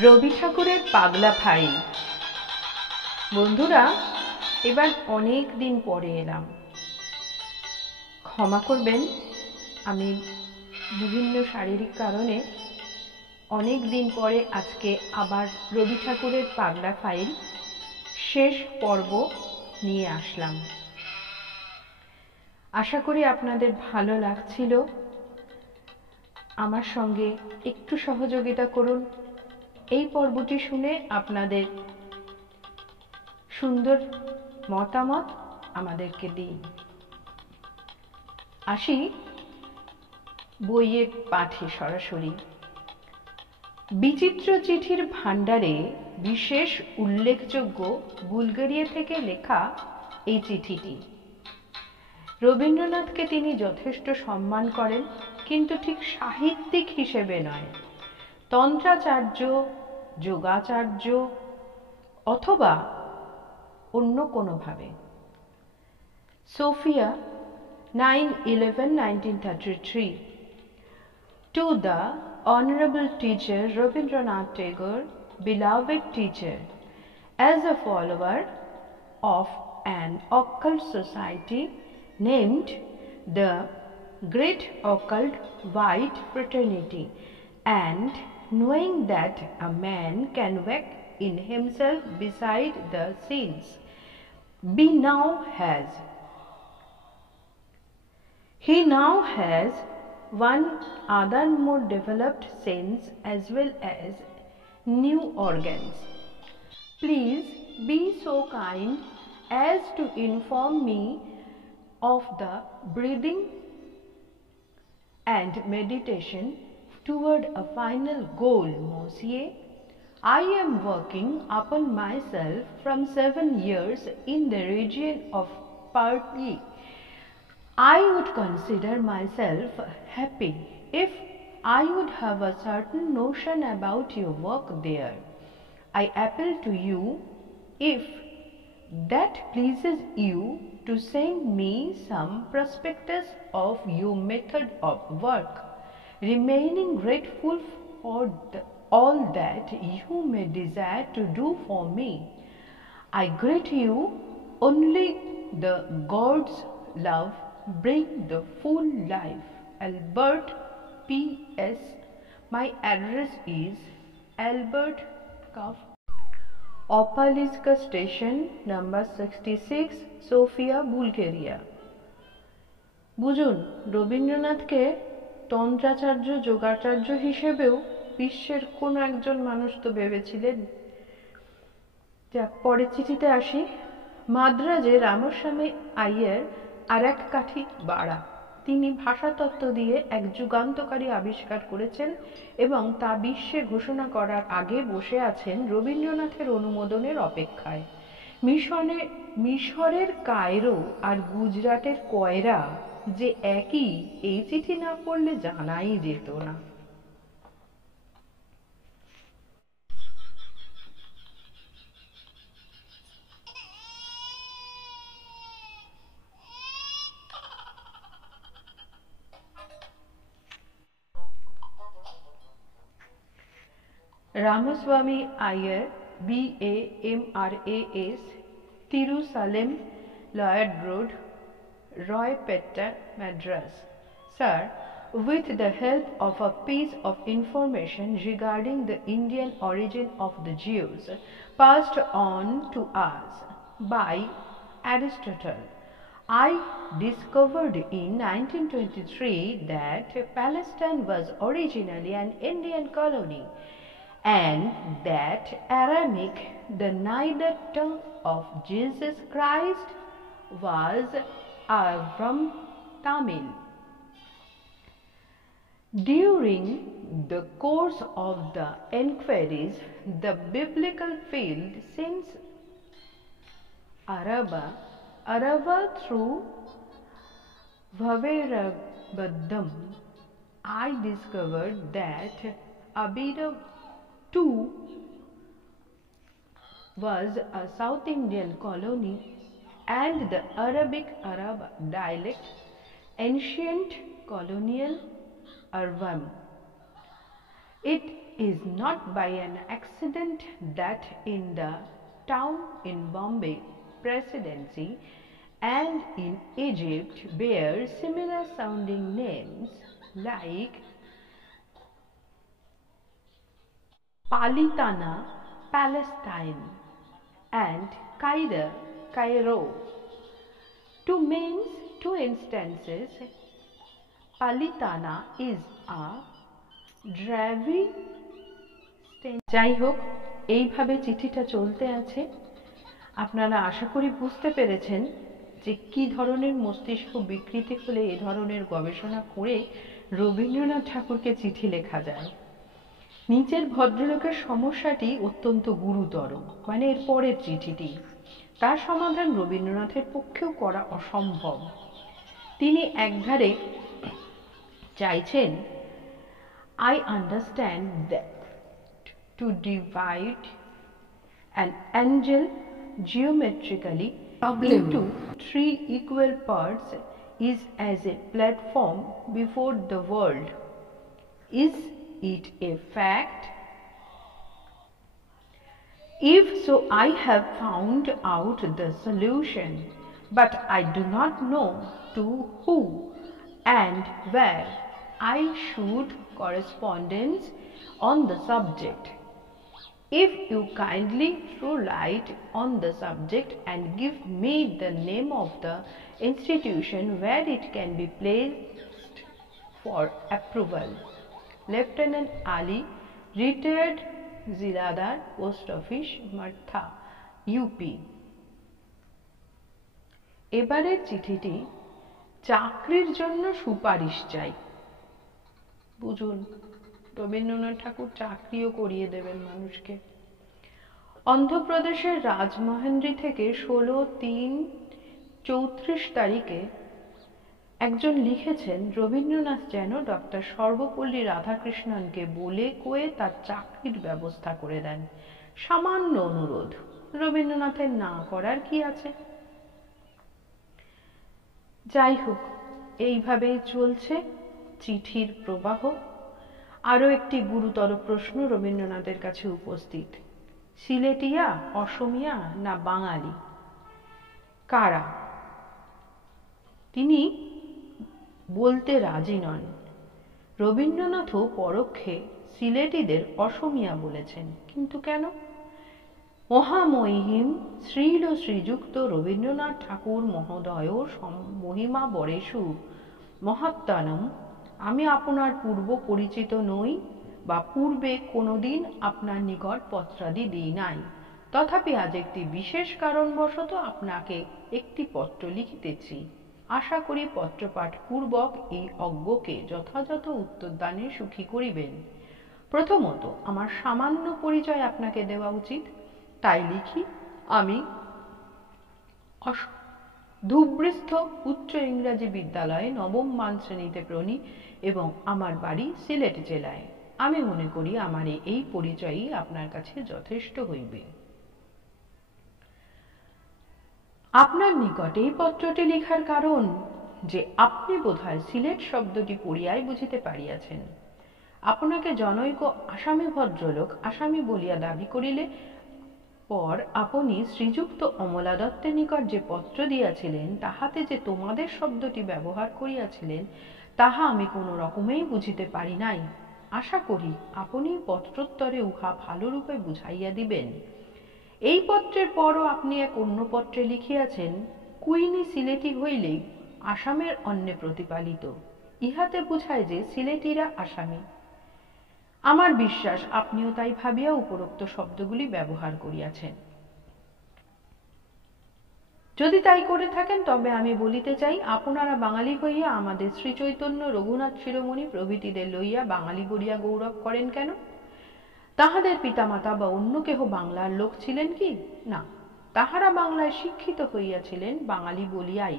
রবি ঠাকুরের পাগলা ফাইল। বন্ধুরা, এবার অনেক দিন পরে এলাম, ক্ষমা করবেন। আমি বিভিন্ন শারীরিক কারণে অনেক দিন পরে আজকে আবার রবি ঠাকুরের পাগলা ফাইল শেষ পর্ব নিয়ে আসলাম। আশা করি আপনাদের ভালো লাগছিল। আমার সঙ্গে একটু সহযোগিতা করুন, এই পর্বটি শুনে আপনাদের সুন্দর মতামত আমাদেরকে দিন। আসি বইয়ের পাঠে সরাসরি। বিচিত্র চিঠির ভাণ্ডারে বিশেষ উল্লেখযোগ্য বুলগেরিয়া থেকে লেখা এই চিঠিটি। রবীন্দ্রনাথকে তিনি যথেষ্ট সম্মান করেন, কিন্তু ঠিক সাহিত্যিক হিসেবে নয়, তন্ত্রাচার্য, যোগাচার্য অথবা অন্য কোনোভাবে। Sophia, 9/11/1933. To the Honorable Teacher Rabindranath Tagore, beloved teacher, as a follower of an occult society named the Great Occult White Fraternity, and knowing that a man can work in himself beside the scenes he now has one other more developed sense as well as new organs. Please be so kind as to inform me of the breathing and meditation toward a final goal, Monsieur. I am working upon myself from 7 years in the region of Partly. I would consider myself happy if I would have a certain notion about your work there. I appeal to you, if that pleases you, to send me some prospectus of your method of work, remaining grateful for all that you may desire to do for me. I greet you. Only the God's love bring the full life. Albert P.S. My address is Albert Cuff, Opaliska Station, number 66, Sofia, Bulgaria. বুঝুন, রবীন্দ্রনাথকে তন্ত্রাচার্য, যোগাচার্য হিসেবেও বিশ্বের কোনো একজন মানুষ তো ভেবেছিলেন। যাক, পরের চিঠিতে আসি। মাদ্রাজে রামস্বামী আইয়ার আর এক কাঠি বাড়া। তিনি ভাষাতত্ত্ব দিয়ে এক যুগান্তকারী আবিষ্কার করেছেন এবং তা বিশ্বে ঘোষণা করার আগে বসে আছেন রবীন্দ্রনাথের অনুমোদনের অপেক্ষায়। মিশরের কায়রো আর গুজরাটের কয়রা যে একই, এই চিঠি না পড়লে জানাই যেত না। Ramaswamy Iyer, BA.M.R.A.S., Tirusalem, Lloyd Road, Roypeta, Madras. Sir, with the help of a piece of information regarding the Indian origin of the Jews passed on to us by Aristotle, I discovered in 1923 that Palestine was originally an Indian colony, and that Aramaic, the native tongue of Jesus Christ, was from Tamil. During the course of the enquiries, the biblical field since Arava through Vaverabadam, I discovered that Abida too was a South Indian colony, and the Arabic Arab dialect, ancient colonial Arvam. It is not by an accident that in the town in Bombay Presidency and in Egypt bear similar sounding names like Palitana, Palestine, and Cairo, Cairo. To means two instances, Palitana is a Dravi. যাই হোক, এইভাবে চিঠিটা চলতে আছে। আপনারা আশা করি বুঝতে পেরেছেন যে কি ধরনের মস্তিষ্ক বিকৃতি হলে এ ধরনের গবেষণা করে রবীন্দ্রনাথ ঠাকুরকে চিঠি লেখা যায়। নিচের ভদ্রলোকের সমস্যাটি অত্যন্ত গুরুতর, মানে এর পরের চিঠিটি, তার সমাধান রবীন্দ্রনাথের পক্ষেও করা অসম্ভব। তিনি একধারে চাইছেন, I understand that to divide an angel geometrically into three equal parts is as a platform before the world. Is it a fact? If so, I have found out the solution, but I do not know to who and where I should correspondence on the subject. If you kindly throw light on the subject and give me the name of the institution where it can be placed for approval. Lieutenant Ali, retired Ziladar, Post Office, Martha, UP. এবারের চিঠিটি চাকরির জন্য সুপারিশ চাই। বুঝুন, রবীন্দ্রনাথ ঠাকুর চাকরিও করিয়ে দেবেন মানুষকে। অন্ধ্রপ্রদেশের রাজমহেন্দ্রী থেকে 16/3/34 তারিখে একজন লিখেছেন, রবীন্দ্রনাথ যেন ডক্টর সর্বপল্লী রাধাকৃষ্ণনকে বলে কয়ে তার চাকরির ব্যবস্থা করে দেন। সামান্য অনুরোধ, রবীন্দ্রনাথের না করার কি আছে? যাই হোক, এইভাবেই চলছে চিঠির প্রবাহ। আরও একটি গুরুতর প্রশ্ন রবীন্দ্রনাথের কাছে উপস্থিত, সিলেটিয়া, অসমিয়া না বাঙালি, কারা? তিনি বলতে রাজি নন। রবীন্দ্রনাথও পরোক্ষে সিলেটিদের অসমিয়া বলেছেন, কিন্তু কেন? মহামহিম শ্রীল শ্রীযুক্ত রবীন্দ্রনাথ ঠাকুর মহোদয় মহিমা বরেষু মহাত্মানম, আমি আপনার পূর্ব পরিচিত নই বা পূর্বে কোনোদিন আপনার নিকট পত্রাদি দিই নাই, তথাপি আজ একটি বিশেষ কারণবশত আপনাকে একটি পত্র লিখিতেছি। আশা করি পত্রপাঠ পূর্বক এই অজ্ঞকে যথাযথ উত্তরদানে সুখী করিবেন। প্রথমত আমার সামান্য পরিচয় আপনাকে দেওয়া উচিত, তাই লিখি, আমি ধুবৃস্থ উচ্চ ইংরাজি বিদ্যালয়ে নবম মান শ্রেণীতে পড়ি এবং আমার বাড়ি সিলেট জেলায়। আমি মনে করি আমার এই পরিচয়ই আপনার কাছে যথেষ্ট হইবে। আপনার নিকট এই পত্রটি লিখার কারণ যে আপনি বোধহয় সিলেট শব্দটি পড়িয়াই বুঝিতে পারিয়াছেন। আপনাকে জনৈক আসামী ভদ্রলোক আসামী বলিয়া দাবি করিলে পর আপনি শ্রীযুক্ত অমলা দত্তের নিকট যে পত্র দিয়াছিলেন তাহাতে যে তোমাদের শব্দটি ব্যবহার করিয়াছিলেন তাহা আমি কোনো রকমেই বুঝিতে পারি নাই। আশা করি আপনি পত্রোত্তরে উহা ভালোরূপে বুঝাইয়া দিবেন। এই পত্রের পরও আপনি এক অন্য পত্রে লিখিয়াছেন, কুইনি সিলেটি হইলেই আসামের অন্নে প্রতিপালিত। ইহাতে বুঝায় যে সিলেটিরা আসামী। আমার বিশ্বাস আপনিও তাই ভাবিয়া উপরোক্ত শব্দগুলি ব্যবহার করিয়াছেন। যদি তাই করে থাকেন তবে আমি বলিতে চাই, আপনারা বাঙালি হইয়া আমাদের শ্রীচৈতন্য, রঘুনাথ শিরোমণি প্রভৃতিদের লইয়া বাঙালি বলিয়া গৌরব করেন কেন? তাহাদের পিতামাতা বা অন্য কেহ বাংলার লোক ছিলেন কি? না, তাহারা বাংলায় শিক্ষিত হইয়াছিলেন বাঙালি বলিয়াই।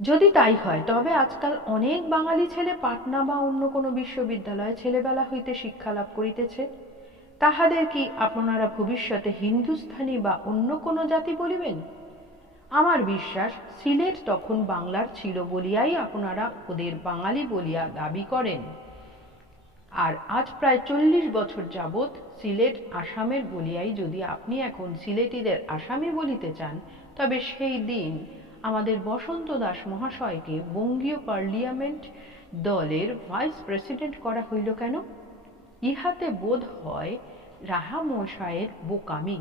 যদি তাই হয় তবে আজকাল অনেক বাঙালি ছেলে পাটনা বা অন্য কোনো বিশ্ববিদ্যালয়ে ছেলেবেলা হইতে শিক্ষা লাভ করিতেছে। তাহাদের কি আপনারা ভবিষ্যতে হিন্দুস্থানি বা অন্য কোনো জাতি বলিবেন? আমার বিশ্বাস সিলেট তখন বাংলার ছিল বলিয়াই আপনারা ওদের বাঙালি বলিয়া দাবি করেন। আর আজ প্রায় 40 বছর যাবৎ সিলেট আসামের বলিয়াই যদি আপনি এখন সিলেটিদের আসামি বলিতে চান, তবে সেই দিন আমাদের বসন্ত দাস মহাশয়কে বঙ্গীয় পার্লিয়ামেন্ট দলের ভাইস প্রেসিডেন্ট করা হইল কেন? ইহাতে বোধ হয় রাহা মশায়ের বোকামি।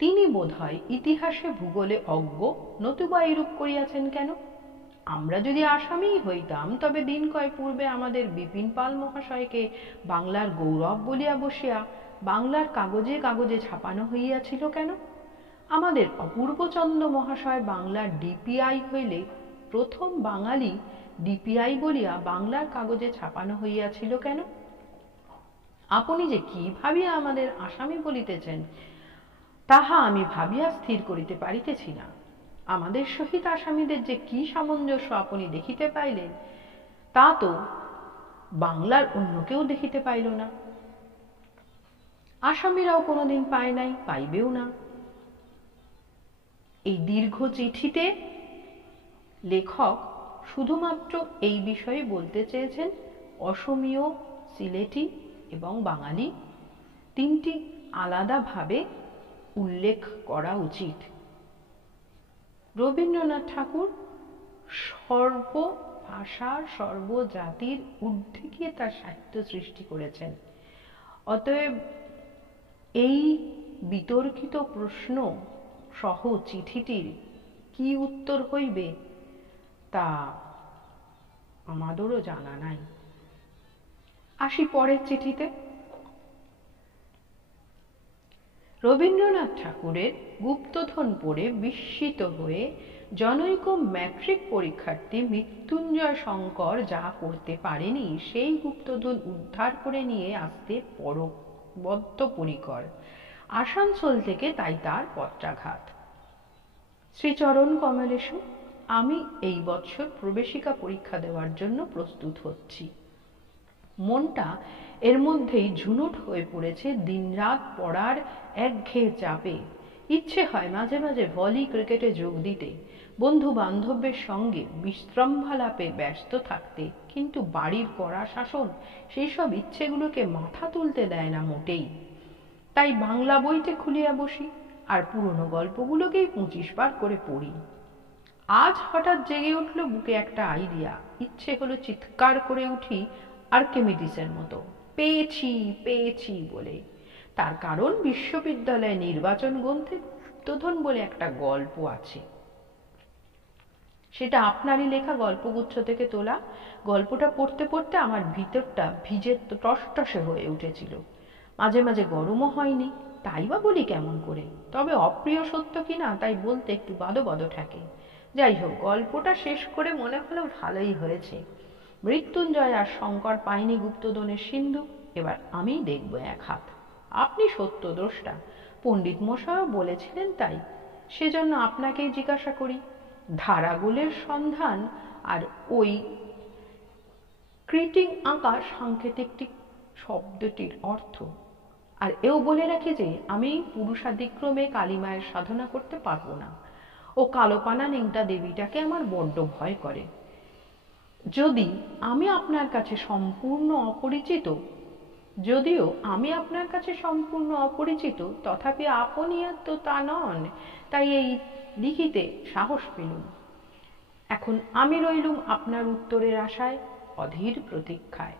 তিনি বোধ হয় ইতিহাসে ভূগোলে অজ্ঞ, নতুবা এরূপ করিয়াছেন কেন? আমরা যদি আসামিই হইতাম, তবে দিন কয় পূর্বে আমাদের বিপিন পাল মহাশয়কে বাংলার গৌরব বলিয়া বসিয়া বাংলার কাগজে কাগজে ছাপানো হইয়াছিল কেন? আমাদের অপূর্বচন্দ্র মহাশয় বাংলার ডিপিআই হইলে প্রথম বাঙালি ডিপিআই বলিয়া বাংলার কাগজে ছাপানো হইয়াছিল কেন? আপনি যে কি ভাবিয়া আমাদের আসামি বলিতেছেন, তাহা আমি ভাবিয়া স্থির করিতে পারিতেছি না। আমাদের সহিত আসামিদের যে কি সামঞ্জস্য আপনি দেখিতে পাইলেন, তা তো বাংলার অন্য কেউ দেখিতে পাইল না। আসামিরাও কোনোদিন পায় নাই, পাইবেও না। এই দীর্ঘ চিঠিতে লেখক শুধুমাত্র এই বিষয়ে বলতে চেয়েছেন, অসমীয়, সিলেটি এবং বাঙালি তিনটি আলাদাভাবে উল্লেখ করা উচিত। রবীন্দ্রনাথ ঠাকুর সর্বভাষার সর্বজাতির ঊর্ধ্বে গিয়ে তার সাহিত্য সৃষ্টি করেছেন। অতএব এই বিতর্কিত প্রশ্ন সহ চিঠিটির কি উত্তর হইবে তা আমাদেরও জানা নাই। আসি পরের চিঠিতে। রবীন্দ্রনাথ ঠাকুরের গুপ্তধন পড়ে বিস্মিত হয়ে জনৈক ম্যাট্রিক পরীক্ষার্থী মৃত্যুঞ্জয় শঙ্কর যা করতে পারেনি, সেই গুপ্তধন উদ্ধার করে নিয়ে আসতে বদ্ধপরিকর। আসানসোল থেকে তাই তার পত্রাঘাত। শ্রীচরণ কমলেশু, আমি এই বছর প্রবেশিকা পরীক্ষা দেওয়ার জন্য প্রস্তুত হচ্ছি। মনটা এর মধ্যেই ঝুনুট হয়ে পড়েছে দিনরাত পড়ার একঘেয়ে চাপে। ইচ্ছে হয় মাঝে মাঝে ভলি ক্রিকেটে যোগ দিতে, বন্ধু বান্ধবের সঙ্গে বিশৃঙ্খলাপে ব্যস্ত থাকতে, কিন্তু বাড়ির কড়া শাসন সেই সব ইচ্ছেগুলোকে মাথা তুলতে দেয় না মোটেই। তাই বাংলা বইতে খুলিয়া বসি আর পুরনো গল্পগুলোকেই 25 বার করে পড়ি। আজ হঠাৎ জেগে উঠল বুকে একটা আইডিয়া। ইচ্ছে হলো চিৎকার করে উঠি আর্কিমিডিসের মতো, পেয়েছি পেয়েছি বলে। তার কারণ বিশ্ববিদ্যালয়ে নির্বাচন গ্রন্থে গুপ্তধন বলে একটা গল্প আছে। সেটা আপনারই লেখা গল্পগুচ্ছ থেকে তোলা। গল্পটা পড়তে পড়তে আমার ভিতরটা ভিজে টসটসে হয়ে উঠেছিল। মাঝে মাঝে গরমও হয়নি, তাই বা বলি কেমন করে। তবে অপ্রিয় সত্য কিনা তাই বলতে একটু বাদো বাদো ঠেকে। যাই হোক, গল্পটা শেষ করে মনে হলো ভালোই হয়েছে। মৃত্যুঞ্জয় আর শঙ্কর পায়নি গুপ্তধনের সিন্ধু, এবার আমিই দেখব এক হাত। আপনি সত্যদ্রষ্টা, পণ্ডিত মশাইও বলেছিলেন তাই, সেজন্য আপনাকেই জিজ্ঞাসা করি। ধারাগুলের সন্ধান আর ওই ক্রিটিং আঁকা সাংকেতিক শব্দটির অর্থ। আর এও বলে রাখি যে আমি পুরুষাদিক্রমে কালীমায়ের সাধনা করতে পারবো না। ও কালোপানা নেংটা দেবীটাকে আমার বড্ড ভয় করে। যদিও আমি আপনার কাছে সম্পূর্ণ অপরিচিত, তথাপি আপনি তো তা নন, তাই এই লিখিতে সাহস পেলুম। এখন আমি রইলুম আপনার উত্তরের আশায়, অধীর প্রতীক্ষায়।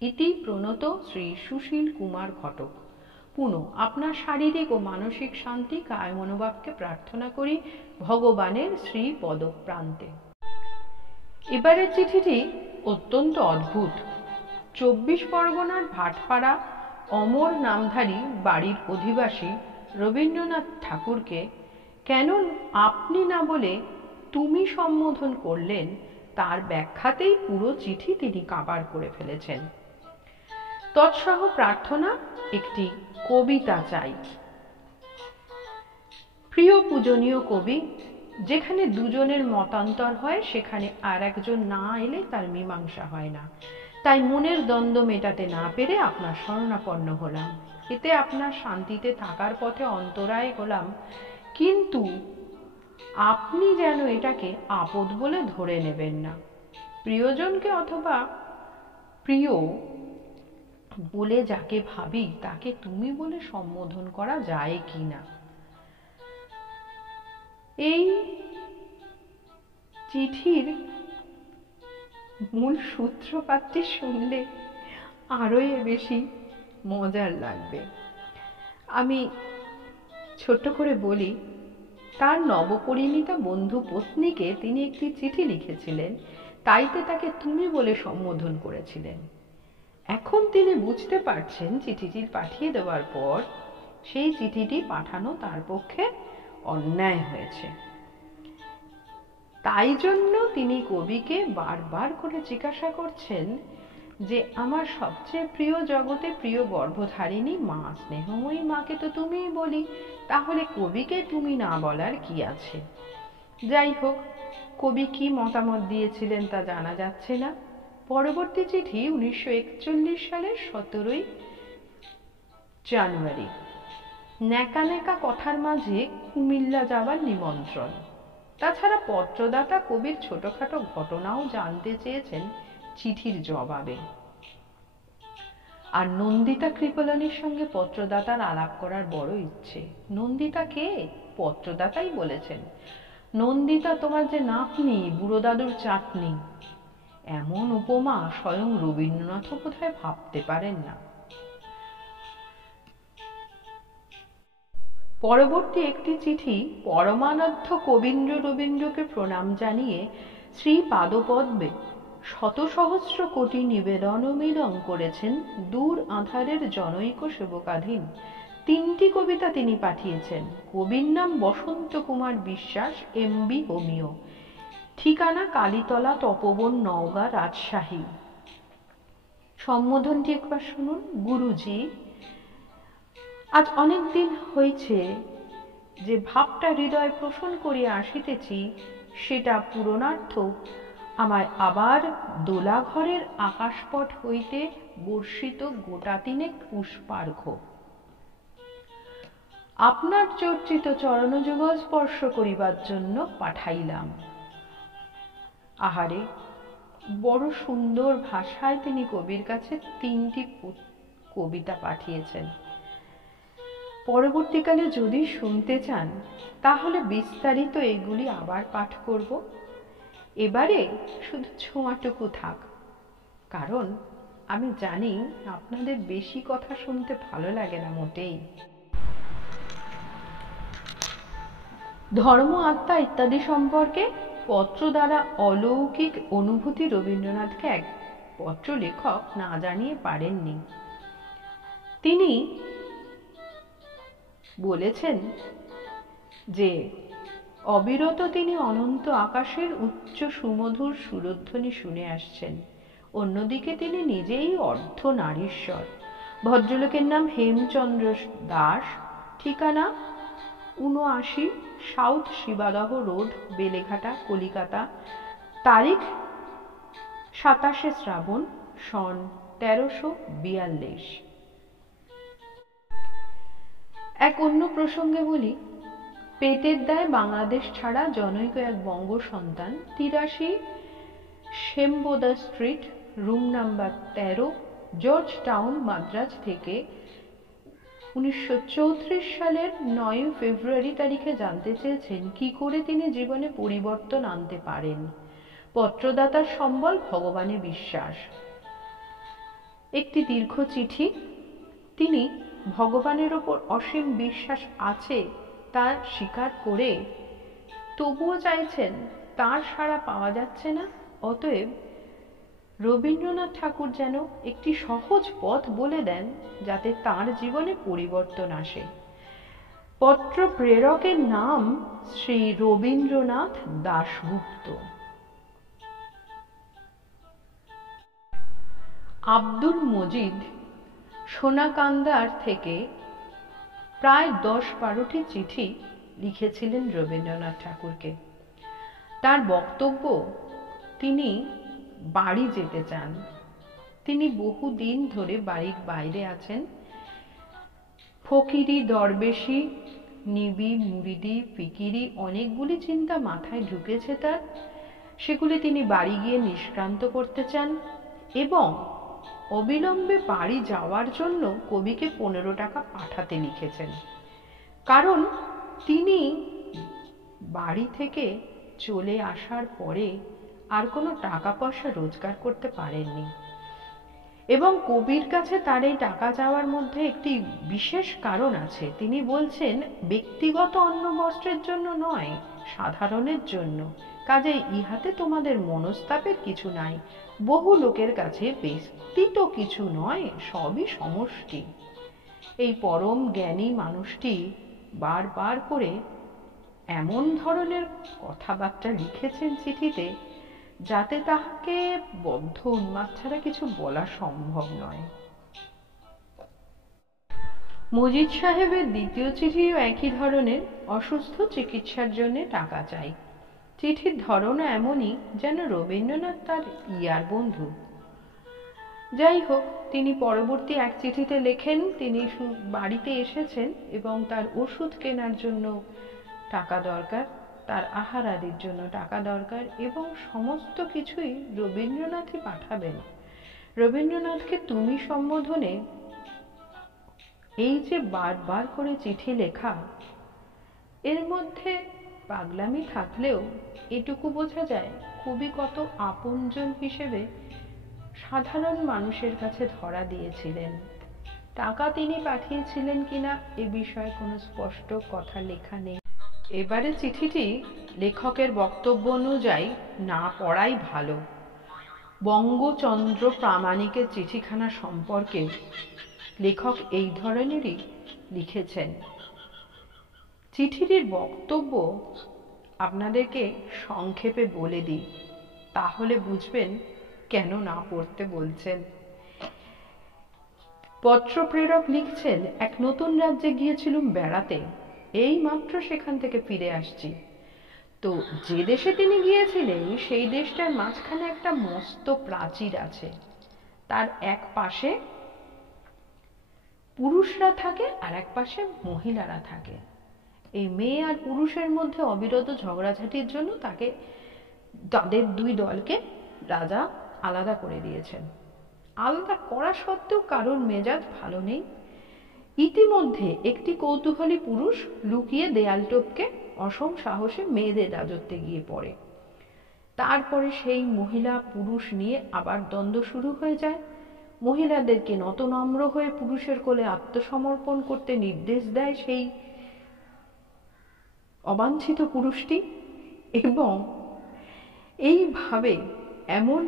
ইতি প্রণত শ্রী সুশীল কুমার ঘটক। পুনঃ আপনার শারীরিক ও মানসিক শান্তি কায় মনোবাক্যে প্রার্থনা করি ভগবানের শ্রী পদপ্রান্তে। এবারের চিঠিটি অত্যন্ত অদ্ভুত। 24 পরগনার ভাটপাড়া অমর নামধারী বাড়ির অধিবাসী রবীন্দ্রনাথ ঠাকুরকে কেন আপনি না বলে তুমি সম্বোধন করলেন, তার ব্যাখ্যাতেই পুরো চিঠি তিনি কাবার করে ফেলেছেন। তৎসহ প্রার্থনা একটি কবিতা চাই। প্রিয় পূজনীয় কবি, যেখানে দুজনের মতান্তর হয় সেখানে আর একজন না এলে তার মীমাংসা হয় না। তাই মনের দ্বন্দ্ব মেটাতে না পেরে আপনার শরণাপন্ন হলাম। এতে আপনার শান্তিতে থাকার পথে অন্তরায় হলাম, কিন্তু আপনি যেন এটাকে আপদ বলে ধরে নেবেন না। প্রিয়জনকে অথবা প্রিয় বলে যাকে ভাবি তাকে তুমি বলে সম্বোধন করা যায় কি না। এই চিঠির মূল সূত্রপাতটি শুনলে আরোই বেশি মজার লাগবে। আমি ছোট্ট করে বলি, তার নবপরিণীতা বন্ধু পত্নীকে তিনি একটি চিঠি লিখেছিলেন, তাইতে তাকে তুমি বলে সম্বোধন করেছিলেন। এখন তিনি বুঝতে পারছেন চিঠিটি পাঠিয়ে দেওয়ার পর সেই চিঠিটি পাঠানো তার পক্ষে অন্যায় হয়েছে। তাই জন্য তিনি কবিকে বারবার করে জিজ্ঞাসা করছেন যে আমার সবচেয়ে প্রিয় জগতে প্রিয় গর্ভধারিণী মা, স্নেহময়ী মাকে তো তুমিই বলি, তাহলে কবিকে তুমি না বলার কি আছে। যাই হোক, কবি কি মতামত দিয়েছিলেন তা জানা যাচ্ছে না। পরবর্তী চিঠি 1941 সালের 17 জানুয়ারি। ন্যাকা ন্যাকা কথার মাঝে কুমিল্লা যাবার নিমন্ত্রণ। তাছাড়া পত্রদাতা কবির ছোটখাটো ঘটনাও জানতে চেয়েছেন চিঠির জবাবে। আর নন্দিতা কৃপলানির সঙ্গে পত্রদাতার আলাপ করার বড় ইচ্ছে। নন্দিতা কে? পত্রদাতাই বলেছেন, নন্দিতা তোমার যে নাতনি, বুড়ো দাদুর চাটনি। এমন উপমা স্বয়ং রবীন্দ্রনাথও বোধহয় ভাবতে পারেন না। পরবর্তী একটি চিঠি পরমানধ্য কবীন্দ্র রবীন্দ্রকে প্রণাম জানিয়ে শ্রী পাদপদ্মে শত সহস্র কোটি নিবেদনমিদং করেছেন দূর আঁধারের জনৈক সেবকাধীন। 3টি কবিতা তিনি পাঠিয়েছেন। কবির নাম বসন্ত কুমার বিশ্বাস, এমবি হোমিও। ঠিকানা কালীতলা, তপবন, নওগাঁ, রাজশাহী। সম্বোধনটি একবার শুনুন। গুরুজি, আজ অনেক দিন হয়েছে যে ভাবটা হৃদয় পোষণ করিয়া আসিতেছি, সেটা পূরণার্থ আমায় আবার দোলাঘরের আকাশপট হইতে বর্ষিত গোটা 3 পুষ্পার্ঘ্য আপনার চর্চিত চরণযুগল স্পর্শ করিবার জন্য পাঠাইলাম। আহারে, বড় সুন্দর ভাষায় তিনি কবির কাছে 3টি কবিতা পাঠিয়েছেন। পরবর্তীকালে যদি শুনতে চান তাহলে বিস্তারিত এগুলি আবার পাঠ করব। এবারে শুধু ছোঁয়াটুকু থাক, কারণ আমি জানি আপনাদের বেশি কথা শুনতে ভালো লাগে না মোটেই। ধর্ম, আত্মা ইত্যাদি সম্পর্কে পত্র দ্বারা অলৌকিক অনুভূতি রবীন্দ্রনাথকে এক পত্র লেখক না জানিয়ে পারেননি। তিনি বলেছেন যে অবিরত তিনি অনন্ত আকাশের উচ্চ সুমধুর সুরধ্বনি শুনে আসছেন। অন্যদিকে তিনি নিজেই অর্ধ নারীশ্বর। ভদ্রলোকের নাম হেমচন্দ্র দাস। ঠিকানা 79 সাউথ শিবাদহ রোড, বেলেঘাটা, কলিকাতা। তারিখ 27 শ্রাবণ, সন 1342। এক অন্য প্রসঙ্গে বলি, পেটের দায় বাংলাদেশ ছাড়া জনৈক এক বঙ্গ সন্তান 83 Sembudoss street, room number 13, George town, Madras থেকে 1934 সালের 9 ফেব্রুয়ারি তারিখে জানতে চেয়েছেন কি করে তিনি জীবনে পরিবর্তন আনতে পারেন। পত্রদাতার সম্বল ভগবানে বিশ্বাস। একটি দীর্ঘ চিঠি। তিনি ভগবানের ওপর অসীম বিশ্বাস আছে তা স্বীকার করে তবুও চাইছেন, তার সাড়া পাওয়া যাচ্ছে না। অতএব রবীন্দ্রনাথ ঠাকুর যেন একটি সহজ পথ বলে দেন যাতে তার জীবনে পরিবর্তন আসে। পত্র প্রেরকের নাম শ্রী রবীন্দ্রনাথ দাশগুপ্ত। আব্দুল মজিদ সোনাকান্দার থেকে প্রায় 10-12টি চিঠি লিখেছিলেন রবীন্দ্রনাথ ঠাকুরকে। তার বক্তব্য, তিনি বাড়ি যেতে চান। তিনি বহুদিন ধরে বাড়ির বাইরে আছেন। ফকিরি, দরবেশি, নিবি, মুরিদি, ফিকিরি অনেকগুলি চিন্তা মাথায় ঢুকেছে তার। সেগুলি তিনি বাড়ি গিয়ে নিষ্ক্রান্ত করতে চান এবং অবিলম্বে বাড়ি যাওয়ার জন্য কবিকে 15 টাকা পাঠাতে লিখেছেন, কারণ তিনি বাড়ি থেকে চলে আসার পরে আর কোনো টাকা পয়সা রোজগার করতে পারেননি। এবং কবির কাছে তার এই টাকা চাওয়ার মধ্যে একটি বিশেষ কারণ আছে। তিনি বলছেন, ব্যক্তিগত অন্ন বস্ত্রের জন্য নয়, সাধারণের জন্য। কাজেই ইহাতে তোমাদের মনস্তাপের কিছু নাই। বহু লোকের কাছে ব্যক্তি তো কিছু নয়, সবই সমষ্টি। এই পরম জ্ঞানী মানুষটি বারবার করে এমন ধরনের কথাবার্তা লিখেছেন চিঠিতে, যাতে তাহাকে বদ্ধ উন্মাদ ছাড়া কিছু বলা সম্ভব নয়। মজিদ সাহেবের দ্বিতীয় চিঠিও একই ধরনের, অসুস্থ চিকিৎসার জন্য টাকা চাই। চিঠির ধরনও এমনই, যেন রবীন্দ্রনাথ তার ইয়ার বন্ধু। যাই হোক, তিনি পরবর্তী এক চিঠিতে লেখেন তিনি বাড়িতে এসেছেন এবং তার ওষুধ কেনার জন্য টাকা দরকার, তার আহার আদির জন্য টাকা দরকার, এবং সমস্ত কিছুই রবীন্দ্রনাথই পাঠাবেন। রবীন্দ্রনাথকে তুমি সম্বোধনে এই যে বারবার করে চিঠি লেখা, এর মধ্যে পাগলামি থাকলেও এটুকু বোঝা যায় কবি কত আপনজন হিসেবে সাধারণ মানুষের কাছে ধরা দিয়েছিলেন। টাকা তিনি পাঠিয়েছিলেন কিনা এ বিষয়ে কোনো স্পষ্ট কথা লেখা নেই। এবারে চিঠিটি লেখকের বক্তব্য অনুযায়ী না পড়াই ভালো। বঙ্গচন্দ্র প্রামাণিকের চিঠিখানা সম্পর্কে লেখক এই ধরনেরই লিখেছেন। চিঠিটির বক্তব্য আপনাদেরকে সংক্ষেপে বলে দিই, তাহলে বুঝবেন কেন না পড়তে বলছেন। পত্রপ্রেরক লিখছেন, এক নতুন রাজ্যে গিয়েছিলুম বেড়াতে, এই মাত্র সেখান থেকে ফিরে আসছি। তো যে দেশে তিনি গিয়েছিলেন সেই দেশটার মাঝখানে একটা মস্ত প্রাচীর আছে। তার এক পাশে পুরুষরা থাকে আর এক পাশে মহিলারা থাকে। এই মেয়ে আর পুরুষের মধ্যে অবিরত ঝগড়াঝাটির জন্য তাদের দুই দলকে রাজা আলাদা করে দিয়েছেন। আলাদা করা সত্ত্বেও কারোর মেজাজ ভালো নেই। ইতিমধ্যে একটি কৌতূহলী পুরুষ লুকিয়ে দেয়াল টপকে অসম সাহসে মেয়েদের রাজত্বে গিয়ে পড়ে। তারপরে সেই মহিলা পুরুষ নিয়ে আবার দ্বন্দ্ব শুরু হয়ে যায়। মহিলাদেরকে নতনম্র হয়ে পুরুষের কোলে আত্মসমর্পণ করতে নির্দেশ দেয় সেই অবাঞ্ছিত পুরুষটি, এবং এইভাবে এমন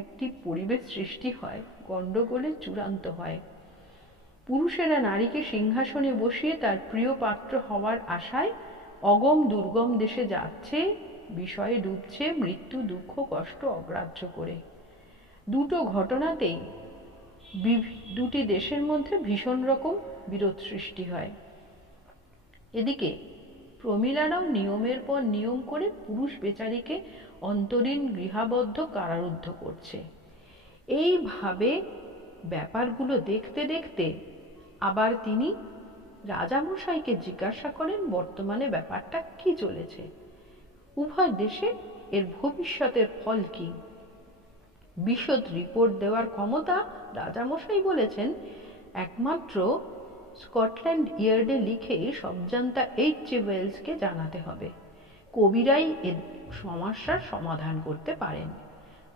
একটি পরিবেশ সৃষ্টি হয়, গণ্ডগোলের চূড়ান্ত হয়। পুরুষেরা নারীকে সিংহাসনে বসিয়ে তার প্রিয় পাত্র হওয়ার আশায় অগম দুর্গম দেশে যাচ্ছে, বিষয়ে ডুবছে, মৃত্যু দুঃখ কষ্ট অগ্রাহ্য করে। দুটো ঘটনাতেই দুটি দেশের মধ্যে ভীষণ রকম বিরোধ সৃষ্টি হয়। এদিকে প্রমীলারাও নিয়মের পর নিয়ম করে পুরুষ বেচারীকে অন্তরীণ গৃহাবদ্ধ কারারুদ্ধ করছে। এইভাবে ব্যাপারগুলো দেখতে দেখতে আবার তিনি রাজামশাইকে জিজ্ঞাসা করেন বর্তমানে ব্যাপারটা কি চলেছে, উভয় দেশে এর ভবিষ্যতের ফল কি। বিশদ রিপোর্ট দেওয়ার ক্ষমতা রাজামশাই বলেছেন একমাত্র স্কটল্যান্ড ইয়ার্ডে লিখে সবজান্তা H.G. ওয়েলসকে জানাতে হবে। কবিরাই এর সমস্যার সমাধান করতে পারেন।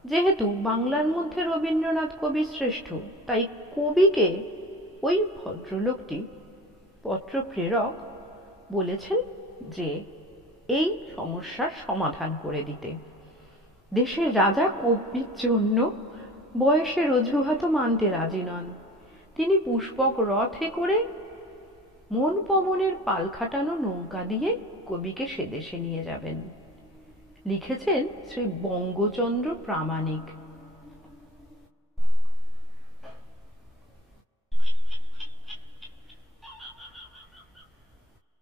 যেহেতু বাংলার মধ্যে রবীন্দ্রনাথ কবি শ্রেষ্ঠ, তাই কবিকে ওই ভদ্রলোকটি পত্রপ্রেরক বলেছেন যে এই সমস্যার সমাধান করে দিতে। দেশের রাজা কবির জন্য বয়সের অজুহাতও মানতে রাজি নন। তিনি পুষ্পক রথে করে মন পবনের পাল খাটানো নৌকা দিয়ে কবিকে সে দেশে নিয়ে যাবেন। লিখেছেন শ্রী বঙ্গচন্দ্র প্রামাণিক।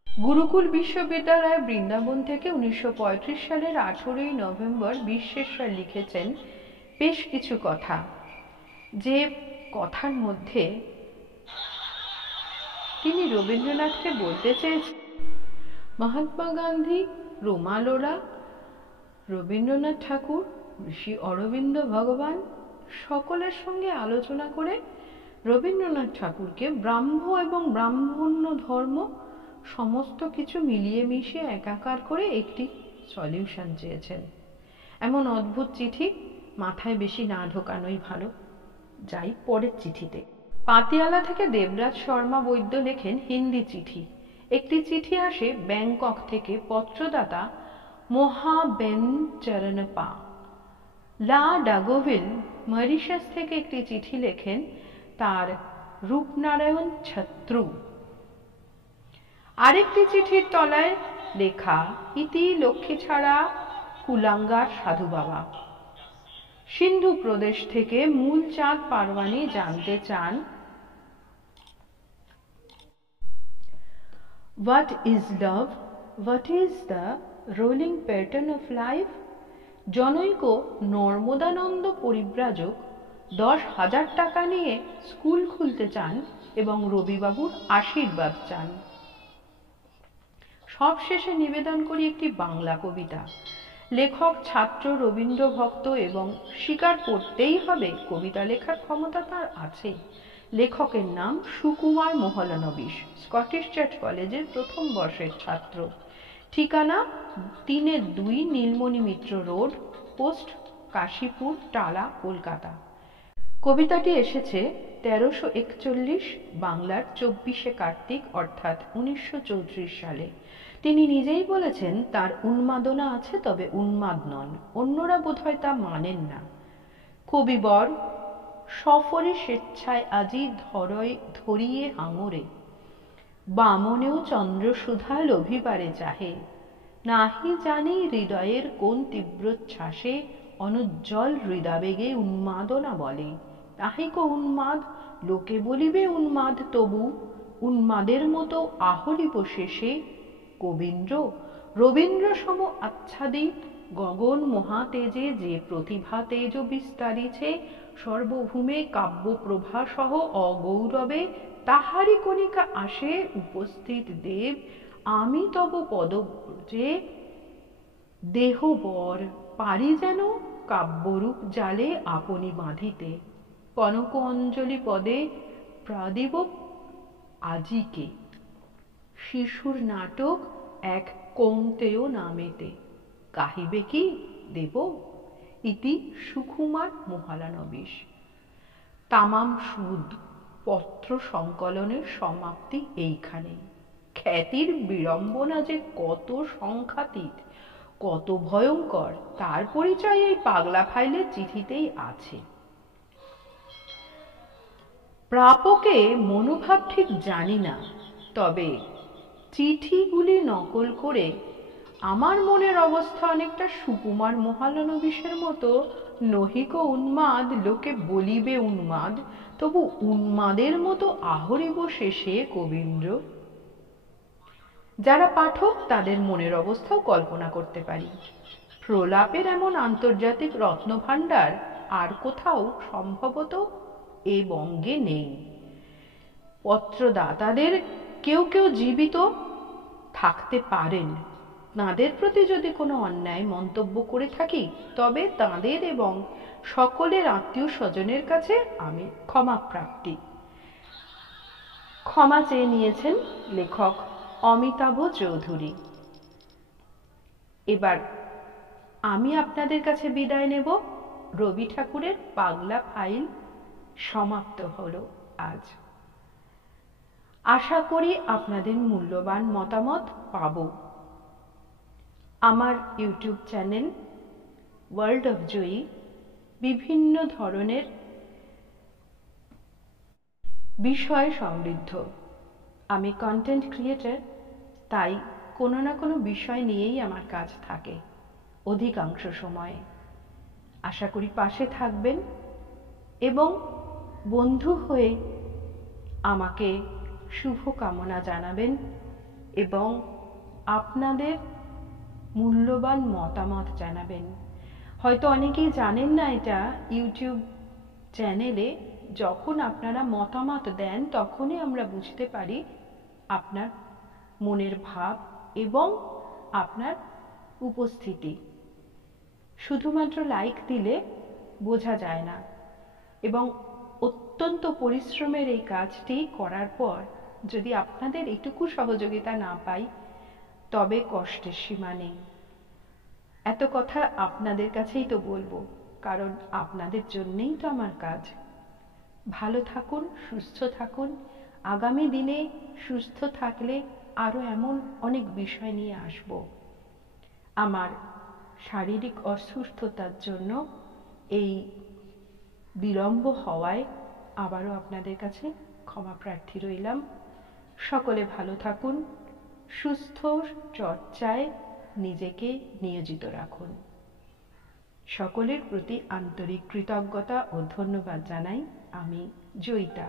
গুরুকুল বিশ্ববিদ্যালয় বৃন্দাবন থেকে 1935 সালের 18 নভেম্বর বিশ্বেশ্বর লিখেছেন বেশ কিছু কথা, যে কথার মধ্যে তিনি রবীন্দ্রনাথকে বলতে চেয়েছেন, মহাত্মা গান্ধী, রোমালোরা, রবীন্দ্রনাথ ঠাকুর, ঋষি অরবিন্দ ভগবান সকলের সঙ্গে আলোচনা করে রবীন্দ্রনাথ ঠাকুরকে ব্রাহ্ম এবং ব্রাহ্মণ্য ধর্ম সমস্ত কিছু মিলিয়ে মিশিয়ে একাকার করে একটি সলিউশন চেয়েছেন। এমন অদ্ভুত চিঠি মাথায় বেশি না ঢোকানোই ভালো। যাই পরের চিঠিতে। পাতিয়ালা থেকে দেবরাজ শর্মা বৈদ্য লেখেন হিন্দি চিঠি। একটি চিঠি আসে ব্যাংকক থেকে পত্রদাতা মোহাবেন চরণপা। লা ডাগোভিল মরিশাস থেকে একটি চিঠি লেখেন তার রূপনারায়ণ ছত্রু। আরেকটি চিঠির তলায় লেখা ইতি লক্ষ্মীছাড়া কুলাঙ্গার সাধু বাবা। সিন্ধু প্রদেশ থেকে মূলচাঁদ পারওয়ানি জানতে চান, What is love? What is the rolling pattern of life? জনৈক নর্মদানন্দ পরিব্রাজক 10,000 টাকা নিয়ে স্কুল খুলতে চান এবং রবিবাবুর আশীর্বাদ চান। সবশেষে নিবেদন করি একটি বাংলা কবিতা। লেখক ছাত্র রবীন্দ্র ভক্ত এবং স্বীকার করতেই হবে কবিতা লেখার ক্ষমতা তার আছে। লেখকের নাম সুকুমার মোহলানবিশ, স্কটিশ চার্চ কলেজের প্রথম বর্ষের ছাত্র। ঠিকানা 3-2 নীলমণি মিত্র রোড, পোস্ট কাশীপুর, টালা, কলকাতা। কবিতাটি এসেছে 1341 বাংলার 24শে কার্তিক অর্থাৎ 1934 সালে। তিনি নিজেই বলেছেন তার উন্মাদনা আছে, তবে উন্মাদ নন। অন্যরা বোধহয় তা মানেন না। কবিবর সফরে স্বেচ্ছায় আজি ধরিয়ে হাঙরে, বামনেও চন্দ্রসুধা লোভিবারে চাহে, নাহি জানি হৃদয়ের কোন তীব্রচ্ছ্বাসে অনুজ্জ্বল হৃদাবেগে উন্মাদনা বলে। তাহিক উন্মাদ, লোকে বলিবে উন্মাদ, তবু উন্মাদের মতো আহরিব শেষে কবীন্দ্র। রবীন্দ্র সম আচ্ছাদিত গগন মহাতেজে যে প্রতিভা তেজ বিস্তারিছে সর্বভূমে কাব্যপ্রভা সহ অগৌরবে, তাহারি কণিকা আসে উপস্থিত দেব। আমি তব পদব্রজে দেহবর, পারি যেন কাব্যরূপ জালে আপনি বাঁধিতে। কনক অঞ্জলি পদে প্রাদিব আজিকে, শিশুর নাটক এক কৌন্তেয় নামেতে, কাহিবে কি দেব। ইতি সুকুমার মোহলানবিশ। তামাম সুদ পত্র সংকলনের সমাপ্তি এইখানেই। খ্যাতির বিড়ম্বনা যে কত সংখ্যাতীত, কত ভয়ঙ্কর, তার পরিচয় এই পাগলা ফাইলের চিঠিতেই আছে। প্রাপকে মনোভাব ঠিক জানি না, তবে চিঠিগুলি নকল করে আমার মনের অবস্থা অনেকটা সুকুমার মোহলানবিশের মতো। নহিক উন্মাদ, লোকে বলিবে উন্মাদ, তবু উন্মাদের মতো আহরিব শেষে কবীন্দ্র। যারা পাঠক তাদের মনের অবস্থাও কল্পনা করতে পারি। প্রলাপের এমন আন্তর্জাতিক রত্নভাণ্ডার আর কোথাও সম্ভবত এ বঙ্গে নেই। পত্রদাতাদের কেউ কেউ জীবিত থাকতে পারেন। তাঁদের প্রতি যদি কোনো অন্যায় মন্তব্য করে থাকি, তবে তাঁদের এবং সকলের আত্মীয় স্বজনের কাছে আমি ক্ষমা প্রার্থী। ক্ষমা চেয়ে নিয়েছেন লেখক অমিতাভ চৌধুরী। এবার আমি আপনাদের কাছে বিদায় নেব। রবি ঠাকুরের পাগলা ফাইল সমাপ্ত হলো আজ। আশা করি আপনাদের মূল্যবান মতামত পাব। আমার ইউটিউব চ্যানেল ওয়ার্ল্ড অফ জয়ী বিভিন্ন ধরনের বিষয় সমৃদ্ধ। আমি কন্টেন্ট ক্রিয়েটর, তাই কোনো না কোনো বিষয় নিয়েই আমার কাজ থাকে অধিকাংশ সময়ে। আশা করি পাশে থাকবেন এবং বন্ধু হয়ে আমাকে শুভকামনা জানাবেন এবং আপনাদের মূল্যবান মতামত জানাবেন। হয়তো অনেকেই জানেন না এটা, ইউটিউব চ্যানেলে যখন আপনারা মতামত দেন তখনই আমরা বুঝতে পারি আপনার মনের ভাব এবং আপনার উপস্থিতি। শুধুমাত্র লাইক দিলে বোঝা যায় না, এবং অত্যন্ত পরিশ্রমের এই কাজটি করার পর যদি আপনাদের এটুকু সহযোগিতা না পাই, তবে কষ্টের সীমা নেই। এত কথা আপনাদের কাছেই তো বলবো, কারণ আপনাদের জন্যেই তো আমার কাজ। ভালো থাকুন, সুস্থ থাকুন। আগামী দিনে সুস্থ থাকলে আরও এমন অনেক বিষয় নিয়ে আসব। আমার শারীরিক অসুস্থতার জন্য এই বিলম্ব হওয়ায় আবারও আপনাদের কাছে ক্ষমা প্রার্থী রইলাম। সকলে ভালো থাকুন, সুস্থ চর্চায় নিজেকে নিয়োজিত রাখুন। সকলের প্রতি আন্তরিক কৃতজ্ঞতা ও ধন্যবাদ জানাই। আমি জয়িতা।